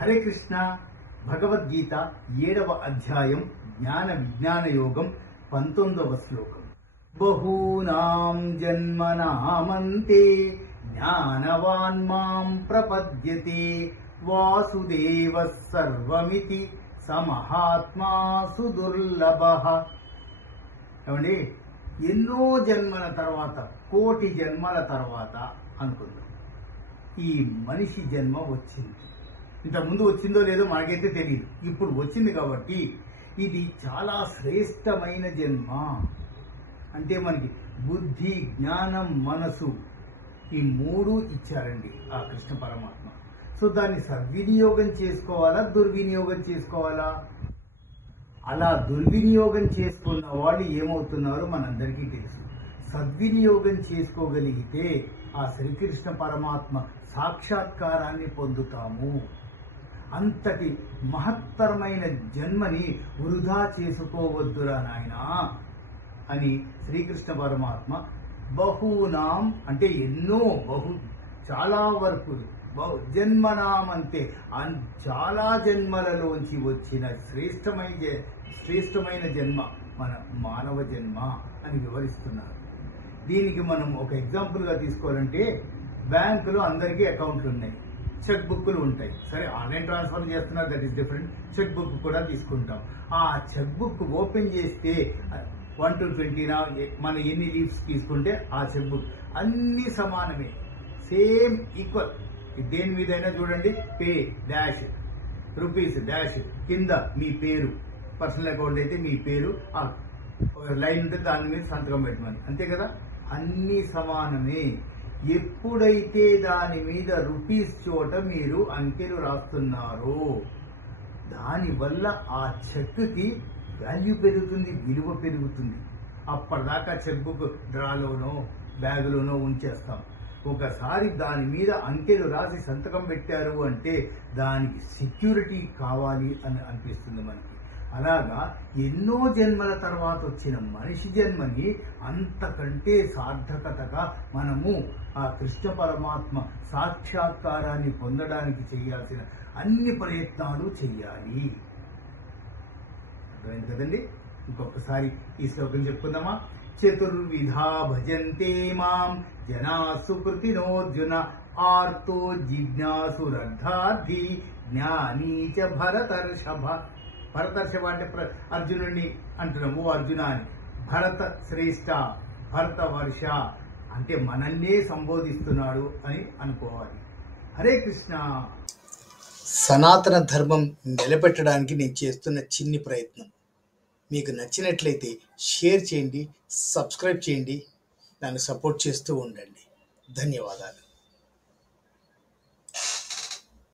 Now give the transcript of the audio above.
హరే కృష్ణ. భగవద్గీత 7వ అధ్యాయం జ్ఞాన విజ్ఞాన యోగం 19వ శ్లోకం. బహూనాం జన్మనామంతే జ్ఞానవాన్ మాం ప్రపద్యతే వాసుదేవ సర్వమితి సమహాత్మా సుదుర్లభః. ఏమండి, ఎన్నో జన్మల తర్వాత, కోటి జన్మల తర్వాత అనుకుందాం, ఈ మనిషి జన్మ వచ్చింది. ఇంతకుముందు వచ్చిందో లేదో మనకైతే తెలియదు, ఇప్పుడు వచ్చింది కాబట్టి ఇది చాలా శ్రేష్టమైన జన్మ. అంటే మనకి బుద్ధి, జ్ఞానం, మనసు ఈ మూడు ఇచ్చారండి ఆ కృష్ణ పరమాత్మ. సో దాన్ని సద్వినియోగం చేసుకోవాలా, దుర్వినియోగం చేసుకోవాలా? అలా దుర్వినియోగం చేసుకున్న వాళ్ళు ఏమవుతున్నారో మనందరికీ తెలుసు. సద్వినియోగం చేసుకోగలిగితే ఆ శ్రీకృష్ణ పరమాత్మ సాక్షాత్కారాన్ని పొందుతాము. అంతటి మహత్తరమైన జన్మని వృధా చేసుకోవద్దురా నాయనా అని శ్రీకృష్ణ పరమాత్మ బహూనాం అంటే ఎన్నో, చాలా వరకు, జన్మనాం అంటే చాలా జన్మలలోంచి వచ్చిన శ్రేష్టమైన జన్మ మన మానవ జన్మ అని వివరిస్తున్నారు. దీనికి మనం ఒక ఎగ్జాంపుల్ గా తీసుకోవాలంటే, బ్యాంకులో అందరికీ అకౌంట్లు ఉన్నాయి, చెక్ బుక్లు ఉంటాయి. సరే, ఆన్లైన్ ట్రాన్స్ఫర్ చేస్తున్నారు, that is different. Cheque book కూడా తీసుకుంటాం. ఆ చెక్ బుక్ ఓపెన్ చేస్తే 1 to 20 మనం ఎన్ని లీవ్స్ తీసుకుంటే ఆ చెక్ బుక్ అన్ని సమానమే, సేమ్ ఈక్వల్. దేని మీదైనా చూడండి, పే డాష్, రూపీస్ డాష్, కింద మీ పేరు, పర్సనల్ అకౌంట్ అయితే మీ పేరు, లైన్ ఉంటే దాని మీద సంతకం పెట్టమని, అంతే కదా. అన్ని సమానమే. ఎప్పుడైతే దాని మీద రూపీస్ చోట మీరు అంకెలు రాస్తున్నారో దానివల్ల ఆ చెక్ కి వాల్యూ పెరుగుతుంది, విలువ పెరుగుతుంది. అప్పటిదాకా చెక్ బుక్ డ్రాలోనో బ్యాగులోనో ఉంచేస్తాం. ఒకసారి దాని మీద అంకెలు రాసి సంతకం పెట్టారు అంటే దానికి సెక్యూరిటీ కావాలి అని అనిపిస్తుంది మనకి. అలాగా ఎన్నో జన్మల తర్వాత వచ్చిన మనిషి జన్మని అంతకంటే సార్థకతగా మనము ఆ కృష్ణ పరమాత్మ సాక్షాత్కారాన్ని పొందడానికి చేయాల్సిన అన్ని ప్రయత్నాలు చెయ్యాలి. అర్థమైంది కదండి? ఇంకొకసారి ఈ శ్లోకం చెప్పుకుందామా? చతుర్విధా భజంతే మాం జనా సుకృతినోర్జున ఆర్తో జిజ్ఞాసురర్థార్థి జ్ఞానీ చ భరతర్షభ. భరతర్షభ అంటే అర్జునుడిని అంటున్నాము. ఓ అర్జున అని, భరత శ్రేష్ఠ, భరత వర్ష అంటే మనల్నే సంబోధిస్తున్నాడు అని అనుకోవాలి. హరే కృష్ణ. సనాతన ధర్మం నిలబెట్టడానికి నేను చేస్తున్న చిన్ని ప్రయత్నం మీకు నచ్చినట్లయితే షేర్ చేయండి, సబ్స్క్రైబ్ చేయండి, నన్ను సపోర్ట్ చేస్తూ ఉండండి. ధన్యవాదాలు.